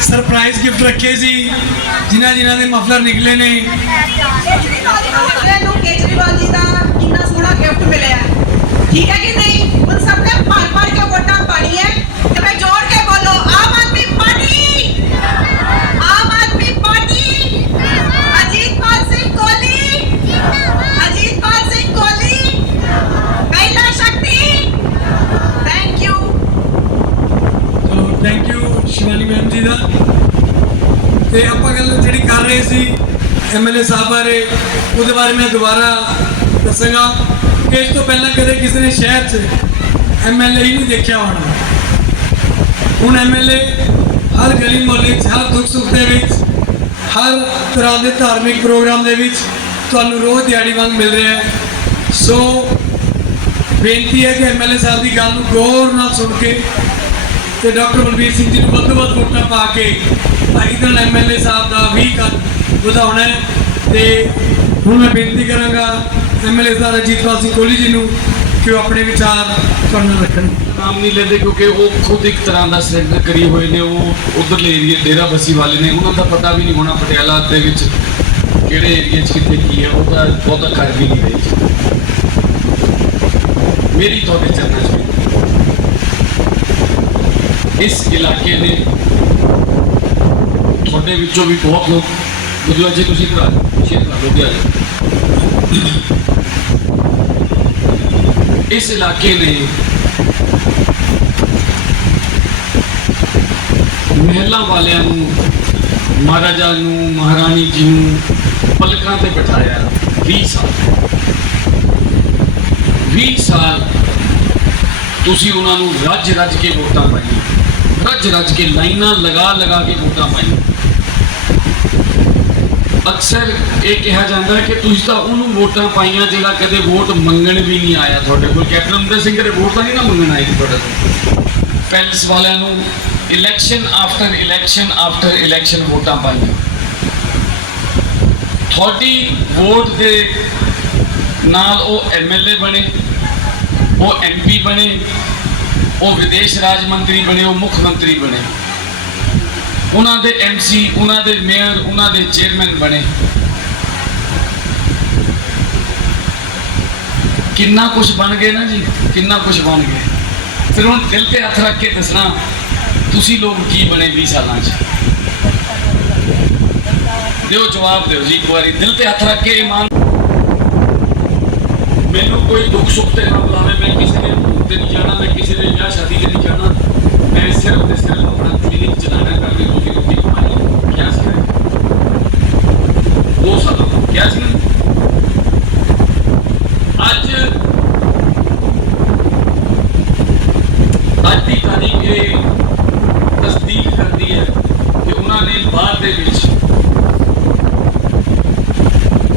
Surprise gift ਰੱਖੇ ਸੀ, ਜਿਨ੍ਹਾਂ ਜਿਨ੍ਹਾਂ ਦੇ ਮਫਲਰ ਨਿਕਲੇ ਨੇ। ਨੂੰ ਕੇਜਰੀਵਾਲ ਜੀ ਦਾ ਕਿੰਨਾ ਸੋਹਣਾ ਗਿਫਟ ਮਿਲਿਆ। ਠੀਕ ਹੈ ਕਿ ਨਹੀਂ ਹੁਣ ਸਭ ਨੇ ਭਰ ਭਰ ਕੇ ਵੋਟਾਂ ਪਾਣੀ ਹੈ ਤੇ ਮੈਂ ਜੋੜ ਕੇ ਬੋਲੋ ਆਮ ਆਦਮੀ ਪਾਰਟੀ ਆਮ ਆਦਮੀ ਪਾਰਟੀ ਅਜੀਤਪਾਲ ਸਿੰਘ ਕੋਹਲੀ ਅਜੀਤਪਾਲ ਸਿੰਘ ਕੋਹਲੀ ਮਹਿਲਾ ਸ਼ਕਤੀ ਥੈਂਕ ਯੂ ਚਲੋ thank you Shivani ma'am ji ਦਾ ਤੇ ਆਪਾਂ ਗੱਲ ਜਿਹੜੀ ਕਰ ਰਹੇ ਸੀ ਐਮਐਲਏ ਸਾਹਿਬ ਬਾਰੇ, ਉਹਦੇ ਬਾਰੇ ਮੈਂ ਦੁਬਾਰਾ ਦੱਸਾਂਗਾ ਕਿ ਇਸ ਤੋਂ ਪਹਿਲਾਂ ਕਦੇ ਕਿਸੇ ਨੇ ਸ਼ਹਿਰ 'ਚ ਐਮਐਲਏ ਹੀ ਨਹੀਂ ਦੇਖਿਆ ਹੋਣਾ। ਹੁਣ ਐਮਐਲਏ ਹਰ ਗਲੀ ਮੁਹੱਲੇ 'ਚ, ਹਰ ਦੁੱਖ ਸੁੱਖ ਦੇ ਵਿੱਚ, ਹਰ ਤਰ੍ਹਾਂ ਦੇ ਧਾਰਮਿਕ ਪ੍ਰੋਗਰਾਮ ਦੇ ਵਿੱਚ ਤੁਹਾਨੂੰ ਰੋਜ਼ ਦਿਹਾੜੀ ਵਾਂਗ ਮਿਲ ਰਿਹਾ ਹੈ। ਸੋ ਬੇਨਤੀ ਹੈ ਕਿ ਐਮਐਲਏ ਸਾਹਿਬ ਦੀ ਗੱਲ ਨੂੰ ਗੌਰ ਨਾਲ ਸੁਣ ਕੇ ਤੇ ਡਾਕਟਰ ਬਲਬੀਰ ਸਿੰਘ ਜੀ ਨੂੰ ਵੱਧ ਤੋਂ ਵੱਧ ਵੋਟਾਂ ਪਾ ਕੇ ਭਾਈ ਦਾ ਐਮਐਲਏ ਸਾਹਿਬ ਦਾ ਵੀ ਕੱਦ ਵਧਾਉਣਾ ਹੈ ਤੇ ਹੁਣ ਮੈਂ ਬੇਨਤੀ ਕਰਾਂਗਾ ਐਮਐਲਏ ਸਾਹਿਬ ਅਜੀਤਪਾਲ ਸਿੰਘ ਕੋਹਲੀ ਜੀ ਨੂੰ ਕਿ ਉਹ ਆਪਣੇ ਵਿਚਾਰ ਤੁਹਾਨੂੰ ਰੱਖਣ। ਨਾਮ ਨਹੀਂ ਲੈਂਦੇ ਕਿਉਂਕਿ ਉਹ ਖੁਦ ਇੱਕ ਤਰ੍ਹਾਂ ਦਾ ਸਰੈਂਡਰ ਕਰੀ ਹੋਏ ਨੇ, ਉਹ ਉਧਰਲੇ ਏਰੀਏ ਡੇਰਾ ਬਸੀ ਵਾਲੇ ਨੇ। ਉਹਨਾਂ ਦਾ ਪਤਾ ਵੀ ਨਹੀਂ ਹੋਣਾ ਪਟਿਆਲਾ ਦੇ ਵਿੱਚ ਕਿਹੜੇ ਏਰੀਏ 'ਚ ਕਿੱਥੇ ਕੀ ਹੈ ਉਹਦਾ ਬਹੁਤਾ ਕਰ ਵੀ ਨਹੀਂ ਰਹੀ। ਮੇਰੀ ਤੁਹਾਡੇ ਚਰਨਾਂ 'ਚ। ਇਸ ਇਲਾਕੇ ਨੇ ਤੁਹਾਡੇ ਵਿੱਚੋਂ ਵੀ ਬਹੁਤ ਲੋਕ ਬੁੱਧਵਾ ਜੀ ਤੁਸੀਂ ਕਰਾ ਸ਼ੇਅਰ ਕਰ ਲਓ ਆ ਇਸ ਇਲਾਕੇ ਨੇ ਮਹਿਲਾ ਵਾਲਿਆਂ ਨੂੰ, ਮਹਾਰਾਜਾ ਨੂੰ, ਮਹਾਰਾਣੀ ਜੀ ਨੂੰ ਪਲਕਾਂ ਤੇ ਬਿਠਾਇਆ 20 ਸਾਲ। 20 ਸਾਲ ਤੁਸੀਂ ਉਹਨਾਂ ਨੂੰ ਰੱਜ ਰੱਜ ਕੇ ਵੋਟਾਂ ਪਾਈਆਂ। ਰੱਜ ਰੱਜ ਕੇ ਲਾਈਨਾਂ ਲਗਾ ਲਗਾ ਕੇ ਵੋਟਾਂ ਪਾਈਆਂ। ਅਕਸਰ ਇਹ ਕਿਹਾ ਜਾਂਦਾ ਹੈ ਕਿ ਤੁਸੀਂ ਤਾਂ ਉਹਨੂੰ ਵੋਟਾਂ ਪਾਈਆਂ ਜਿਹੜਾ ਕਦੇ ਵੋਟ ਮੰਗਣ ਵੀ ਨਹੀਂ ਆਇਆ ਤੁਹਾਡੇ ਕੋਲ। ਕੈਪਟਨ ਅਮਰਿੰਦਰ ਸਿੰਘ ਦੇ ਵੋਟ ਤਾਂ ਨਹੀਂ ਨਾ ਮੰਗਣ ਆਏ ਤੁਹਾਡੇ ਕੋਲ। ਪੈਲਸ ਵਾਲਿਆਂ ਨੂੰ election after election after election ਵੋਟਾਂ ਪਾਈਆਂ। ਤੁਹਾਡੀ ਵੋਟ ਦੇ ਨਾਲ ਉਹ ਐਮਐਲਏ ਬਣੇ, ਉਹ ਐਮਪੀ ਬਣੇ ਉਹ ਵਿਦੇਸ਼ ਰਾਜ ਮੰਤਰੀ ਬਣੇ, ਉਹ ਮੁੱਖ ਮੰਤਰੀ ਬਣੇ। ਉਹਨਾਂ ਦੇ ਐਮਸੀ ਉਹਨਾਂ ਦੇ ਮੇਅਰ ਉਹਨਾਂ ਦੇ ਚੇਅਰਮੈਨ ਬਣੇ। ਕਿੰਨਾ ਕੁਝ ਬਣ ਗਏ ਨਾ ਜੀ, ਕਿੰਨਾ ਕੁਝ ਬਣ ਗਏ। ਫਿਰ ਹੁਣ ਦਿਲ ਤੇ ਹੱਥ ਰੱਖ ਕੇ ਦੱਸਣਾ, ਤੁਸੀਂ ਲੋਕ ਕੀ ਬਣੇ 20 ਸਾਲਾਂ 'ਚ? ਦਿਓ ਜਵਾਬ ਦਿਓ ਜੀ, ਇੱਕ ਵਾਰੀ ਦਿਲ ਤੇ ਹੱਥ ਰੱਖ ਕੇ ਇਮਾਨ ਮੈਨੂੰ ਕੋਈ ਦੁੱਖ ਸੁੱਖ ਤੇ ਨਾ ਬੁਲਾਵੇ, ਮੈਂ ਕਿਸੇ ਦੇ ਤੇ ਨਹੀਂ ਜਾਣਾ, ਮੈਂ ਕਿਸੇ ਦੇ ਵਿਆਹ ਸ਼ਾਦੀ ਤੇ ਨਹੀਂ ਜਾਣਾ ਮੈਂ ਸਿਰਫ ਤੇ ਸਿਰਫ ਆਪਣਾ ਕਲੀਨਿਕ ਚਲਾਣਾ ਕਰਕੇ ਰੋਟੀ ਰੋਟੀ ਕਮਾਣੀ ਕਿਆ ਸੀ ਦੋ ਸਾਲ ਕਿਆ ਸੀ ਅੱਜ ਅੱਜ ਦੀ ਤਾਰੀਖ ਇਹ ਤਸਦੀਕ ਕਰਦੀ ਹੈ ਕਿ ਉਹਨਾਂ ਨੇ ਬਾਅਦ ਦੇ ਵਿੱਚ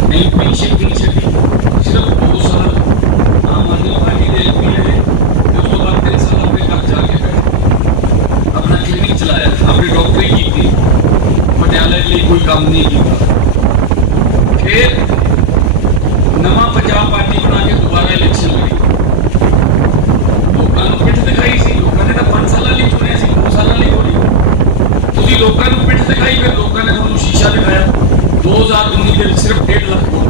ਨਹੀਂ ਪੈਨਸ਼ਨ ਨਹੀਂ ਛੱਡੀ ਸਿਰਫ ਦੋ ਸਾਲ ਆਮ ਆਦਮੀ ਪਾਰਟੀ ਦੇ ਐਮਪੀ ਰਹੇ ਤੇ ਉਸ ਤੋਂ ਬਾਅਦ ਤਿੰਨ ਸਾਲ ਆਪਣੇ ਘਰ ਜਾ ਕੇ ਬੈਠੇ ਆਪਣਾ ਕਲੀਨਿਕ ਚਲਾਇਆ ਆਪਣੀ ਡਾਕਟਰੀ ਕੀਤੀ ਪਟਿਆਲੇ ਲਈ ਕੋਈ ਕੰਮ ਨਹੀਂ ਕੀਤਾ ਫਿਰ ਨਵਾਂ ਪੰਜਾਬ ਪਾਰਟੀ ਬਣਾ ਕੇ ਦੁਬਾਰਾ ਇਲੈਕਸ਼ਨ ਲੜੀ। ਲੋਕਾਂ ਨੂੰ ਪਿੱਠ ਦਿਖਾਈ ਸੀ, ਲੋਕਾਂ ਨੇ ਤਾਂ 5 ਸਾਲਾਂ ਲਈ ਚੁਣਿਆ ਸੀ 2 ਸਾਲਾਂ ਲਈ ਥੋੜੀ ਤੁਸੀਂ ਲੋਕਾਂ ਨੂੰ ਪਿੱਠ ਦਿਖਾਈ, ਫਿਰ ਲੋਕਾਂ ਨੇ ਤੁਹਾਨੂੰ ਸ਼ੀਸ਼ਾ ਦਿਖਾਇਆ। 2019 ਦੇ ਵਿੱਚ ਸਿਰਫ 1.5 ਲੱਖ ਵੋਟ